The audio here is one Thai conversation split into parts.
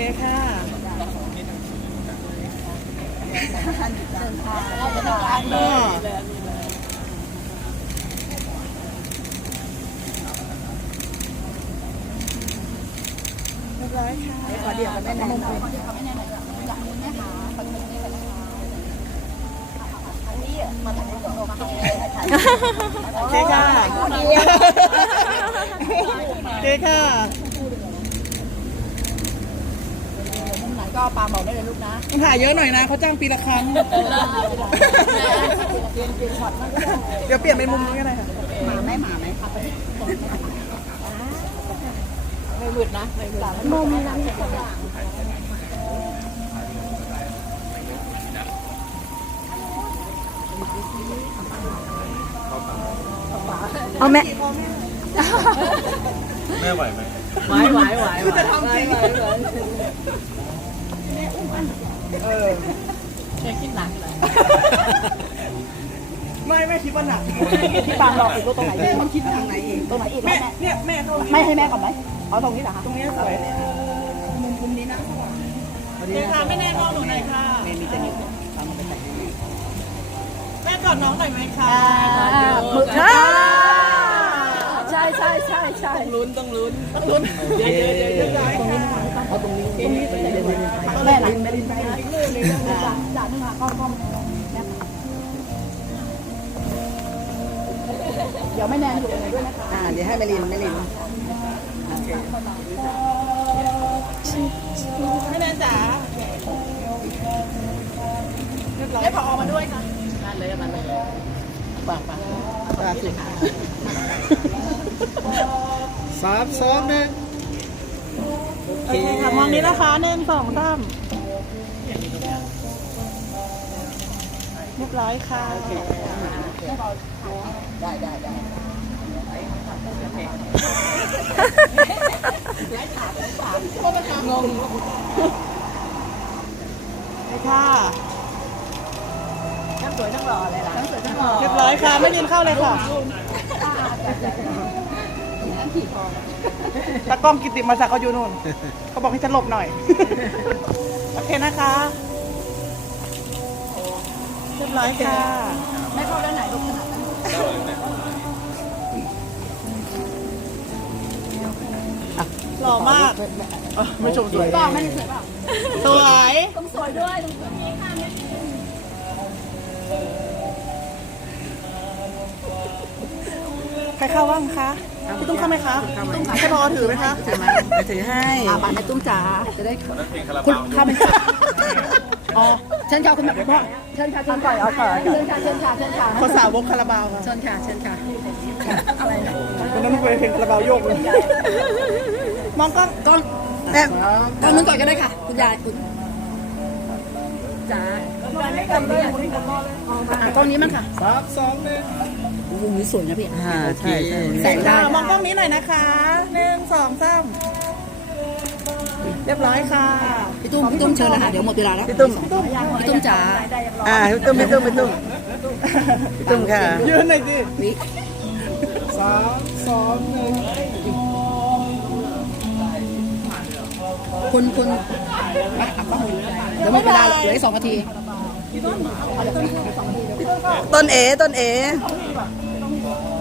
เคค่ะเรียบร้อยค่ะขอเดี๋ยวกันได้ไหมโอเคค่ะโอเคค่ะ ไหน ก็ปาบอกได้เลยลูกนะต้องถ่ายเยอะหน่อยนะเขาจ้างปีละครั้งเดี๋ยวเปลี่ยนเป็นมุมนี้ก็ได้ค่ะ หมาไหมหมาไหมครับไม่มืดนะไม่มืดมุมนั้นสว่างเอาแม่แม่ไหวไหมไหวไหวไหวคือจะทำจริง เออเช็คคิดหนักเลยไม่แม่คิดว่าหนักที่ปางบอกอีกลูกตรงไหนแม่มันคิดทางไหนอีกตรงไหนอีกแม่แม่เนี่ยแม่เข้าไม่ให้แม่ก่อนไหมเอาตรงนี้เหรอคะตรงนี้สวยเนี่ยมุมมุมนี้นะโอเคค่ะแม่แน่มองหนูหน่อยค่ะมีแต่นิดทำไปแต่แม่กอดน้องหน่อยไหมคะมือใช่ใช่ ใช่ใช่ลุ้นต้องลุ้นต้องลุ้นเดี๋ยวเดี๋ยวเดี๋ยวเดี๋ยวค่ะเอาตรงนี้ตรงนี้แม่หลังแม่ดินไปจ่าจ่านึงค่ะก้อมก้อมเดี๋ยวไม่แนนอยู่ไหนด้วยนะคะอ่าเดี๋ยวให้แม่ลินแม่ลินแม่แน่จ๋าให้พอมาด้วยค่ะนั่นเลยมันเลยปากปาก สาธุสามสองหนึ่งโอเคค่ะมองนี้นะคะหนึ่งสองสามเรียบร้อยค่ะได้ได้ได้ไปค่ะทั้ง สวยทั้งหล่อเลยล่ะทั้งสวยทั้งหล่อเรียบร้อยค่ะ ไม่ดินเข้าเลยค่ะตากล้องกิติมาศักดิ์เขาอยู่นู่น เขาบอกให้ฉันหลบหน่อย โอเคนะคะ เรียบร้อยค่ะ ไม่เข้าด้านไหนลูกขนาดนั้นหล่อมากเอ้อไม่ชมสวยก็ไม่ได้สวยเปล่าสวย ต้องสวยด้วยต้องสวย ใครเข้าบ้างคะพี่ตุ้มเข้าไหมคะให้พอถือไหมคะไปถือให้อาบานในตุ้มจ๋าจะได้นั่นเพลงคาราคุณบาวเข้าไหมคะอ๋อเชิญค่ะคุณแม่พ่อเชิญค่ะเชิญค่ะเอาก่อนเชิญค่ะเชิญค่ะเชิญค่ะภาษาวกคาราบาวค่ะเชิญค่ะเชิญค่ะอะไรนะวันนั้นเป็นเพลงคาราบาวโยกเลยมองกล้องกล้องแม่กล้องนู้นก่อนก็ได้ค่ะ คุณยายคุณจ๋าอะ กล้องนี้มั้งค่ะสามสองหนึ่งวงนี้สวยนะพี่อ่าใช่ใช่แสงได้ค่ะมองกล้องนี้หน่อยนะคะหนึ่งสองสามเรียบร้อยค่ะ พี่ตุ้มพี่ตุ้มเชิญเลยค่ะ เดี๋ยวหมดเวลาแล้ว พี่ตุ้มพี่ตุ้มจ๋าอ่าพี่ตุ้มพี่ตุ้มพี่ตุ้มพี่ตุ้มค่ะยืนหน่อยสินี่สามสองหนึ่งคุณคุณอะอะกล้องเดี๋ยวหมดเวลาเหลืออีกสองนาที ต้นเอต้นเอ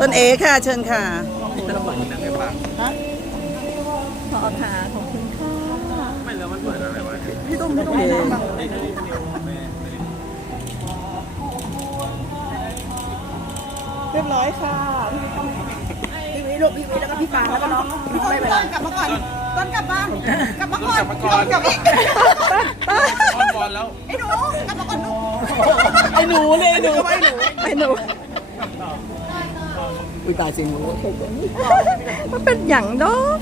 ต้นเอค่ะ เชิญค่ะพี่ตุ้มพี่ตุ้มเรียบร้อยค่ะพี่วิลูกพี่วิแล้วก็พี่ปางแล้วก็น้องน้องได้เวลากลับมาก่อนต้นกลับบ้านกลับมาก่อนกลับมาก่อนกลับอี กอ้อนบอลแล้วไอ้หนูกลับมาก่อนลูกไอ้หนูเลยไอ้หนูไอ้หนูไอ้หนูอุ้ยตายจริงโอ้โหมันเป็นอย่างดอก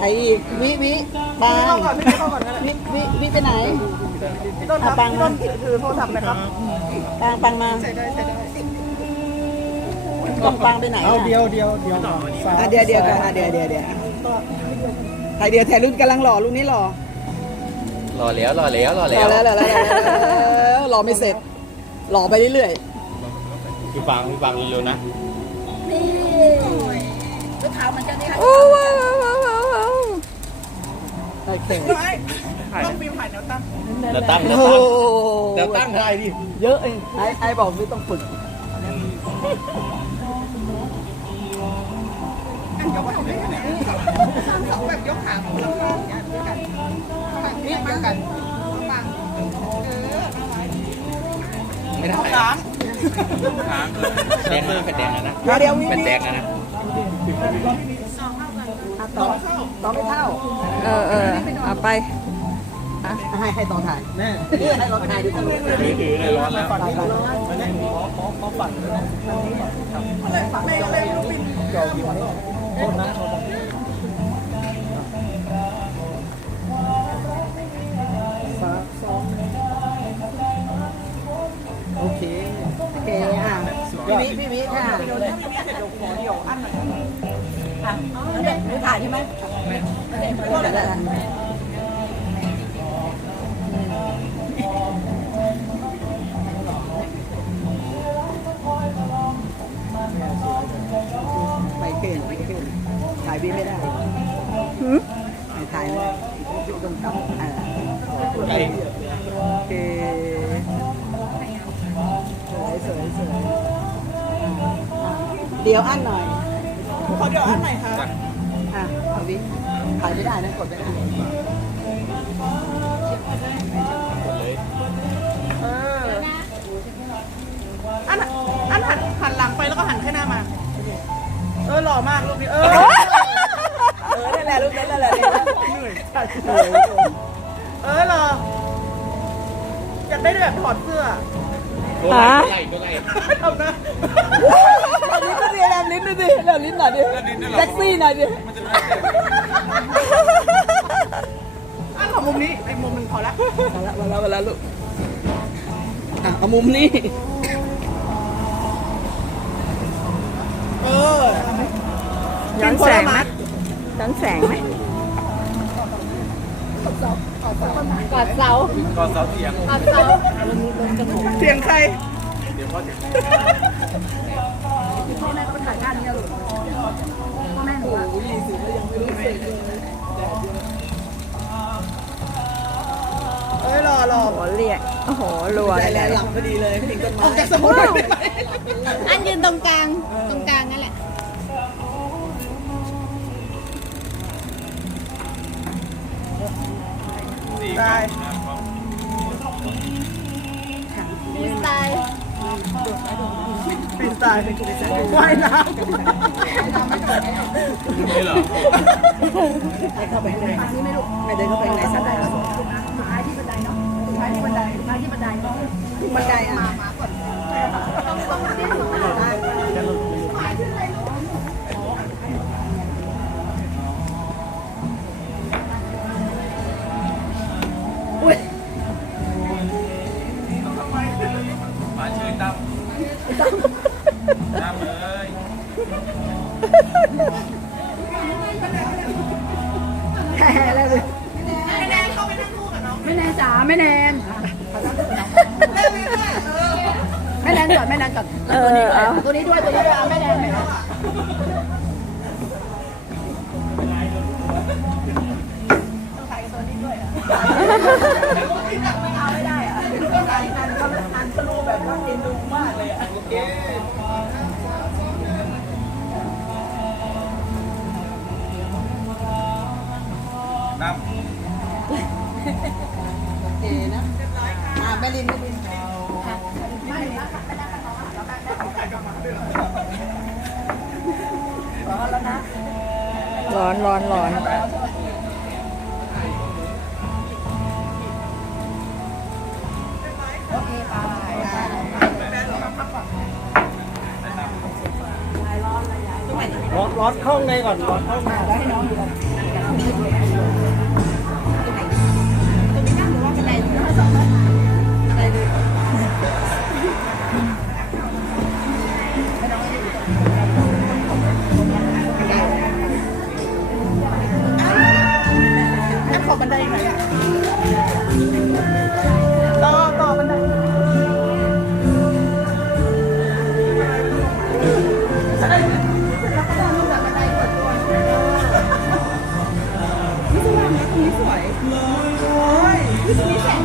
ไอ้อีกวิวิบาเข้างก่อนพี่เข้าก่อนก็ได้วิวิวิไปไหนพี่ต้นครับพี่ต้นถือโทรศัพท์นะครับปังปังมาใส่ได้ใส่ได้ปังปังไปไหนเอาอะเดียวเดียวเดียวอะเดี๋ยวเดี๋ยวก่อนอะเดี๋ยวเดี๋ยวเดี๋ยวถ่ายเดี๋ยวถ่ายรุ่นกำลังหล่อรุ่นนี้หล่อ รอแล้วรอแล้วรอหแล้ล่อวแล้วหล่อแล้วหล่อแล้วรอไม่เสร็จรอไปเรื่อยพี่ฟังพี่ฟังเร็วๆนะ นี่ลูกค้ามันจะได้ๆโอ้ว้าวว้าวว้าวว้าวโอเคต้องฟิล์มถ่ายแนวตั้ง เดี๋ยวตั้งโอ้เดี๋ยวตั้งเดี๋ยวตั้งได้ดิ เยอะเองไอ้ไอ้บอกไม่ต้องฝึก ยกของได้ไหนสองแบบยกขาของเราอย่างเงี้ยด้วยกันขาเรียกกันปังเออไม่ได้ล้างค้างแดงเลยเป็นแดงนะนะเดี๋ยวเดี๋ยววิเป็นแดงนะนะต่อต่อไม่เท่า เออเออเอาไปอะให้ให้ต่อถ่ายแม่ให้ต่ถ่ายดิถือถือเลยร้อนแล้วไปไป โอ ถ่ายวิไม่ได้ไม่ถ่ายไม่ได้ต้องกลับอ่าไก่โอเคสวยสวยสวยอะเดี๋ยวอันหน่อยขอเดี๋ยวอันหน่อยค่ะอะเอาวิถ่ายไม่ได้นะกดไม่ได้เอออันอันหันหันหลังไปแล้วก็หันแค่หน้ามา เออหล่อมากรูปนี้เออเอนั่นแหละลูกนั่นแหละเหนื่อยเออหล่ออยากได้แบบถอดเสื้อตัวไหลตัวไหลทำนะแลิ้นดูดิแลลิ้นดูดิแลลิ้นหน่อยดิแท็กซี่หน่อยดิอันของมุมนี้ไอ้มุมมันพอละมาละมาละมาละลูกอะเอามุมนี้เออย้อนแสงไหม ย้อนแสงไหมกอดเสาก่อนเสาเถียงกอดเสาเสียงใคร เดี๋ยวพ่อเถียงเอ้ยหล่อหล่อโอ้เรียกโอ้โหรัวใจเลยแลหลับพอดีเลยถึงต้นอไม้อกจากสมุดได้ไหมอันยืนตรงกลางตรงกลาง ได้มีสไตล์ปีนตายว่ายน้นี่เหรอให้เข้าไปข้างในไม่เดินเข้าไปข้างในสักหน่อย ไม่แนนจ๋าไม่แนนเล่นไม่ได้เออไม่แนนก่อนไม่แนนก่อนตัวนี้ด้วยตัวนี้ด้วยตัวนี้ด้วยเอาไม่แนนไม่แนนตั้มโอเคนะอ่าแม่ลินแม่ลินร้อนร้อนร้อนร้อนร้อนเข้าในก่อนร้อนเข้าในอันขอบันไดหน่อย ต่อต่อบันได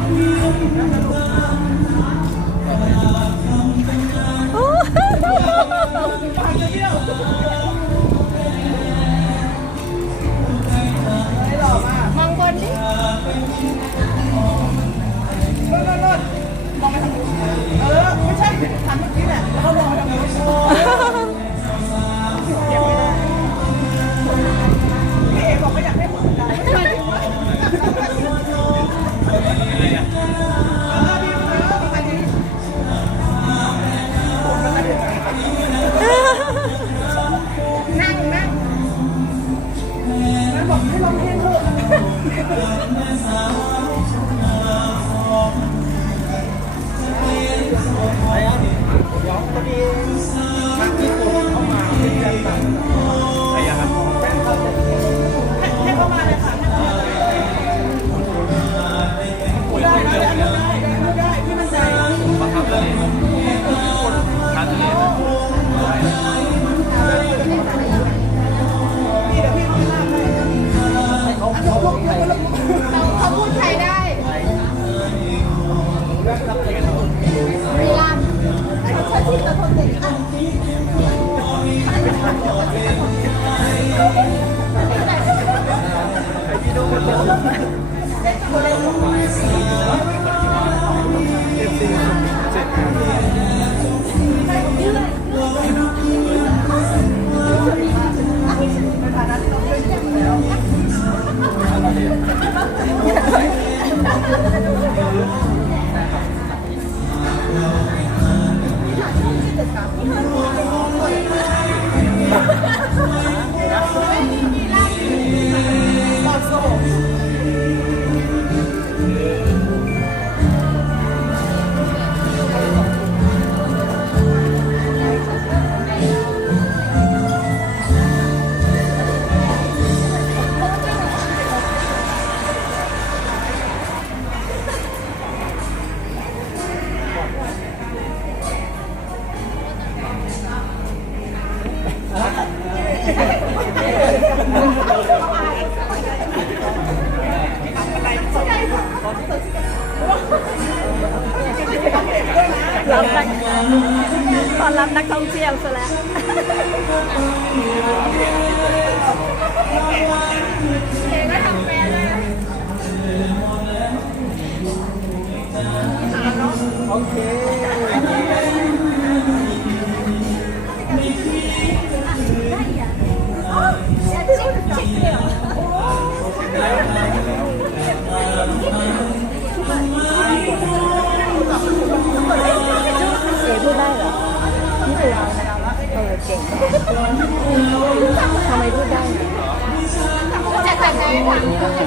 จะ เ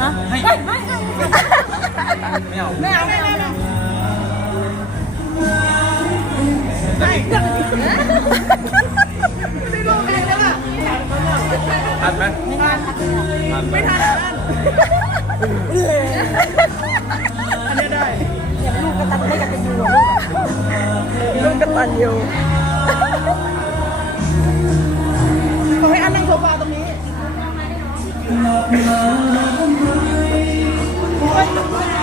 นะไม่ไม่ไม่เอาไม่เอาไม่เอาไม่เอาไม่ได้ลงเองเลยว่ะทันไหมไม่ทันทันไหมไม่ทันอันนี้ได้ลูกกระตันไม่กระตันยูลูกกระตันยูขอให้อันนั่งโซฟาตรงนี้เ Gracias.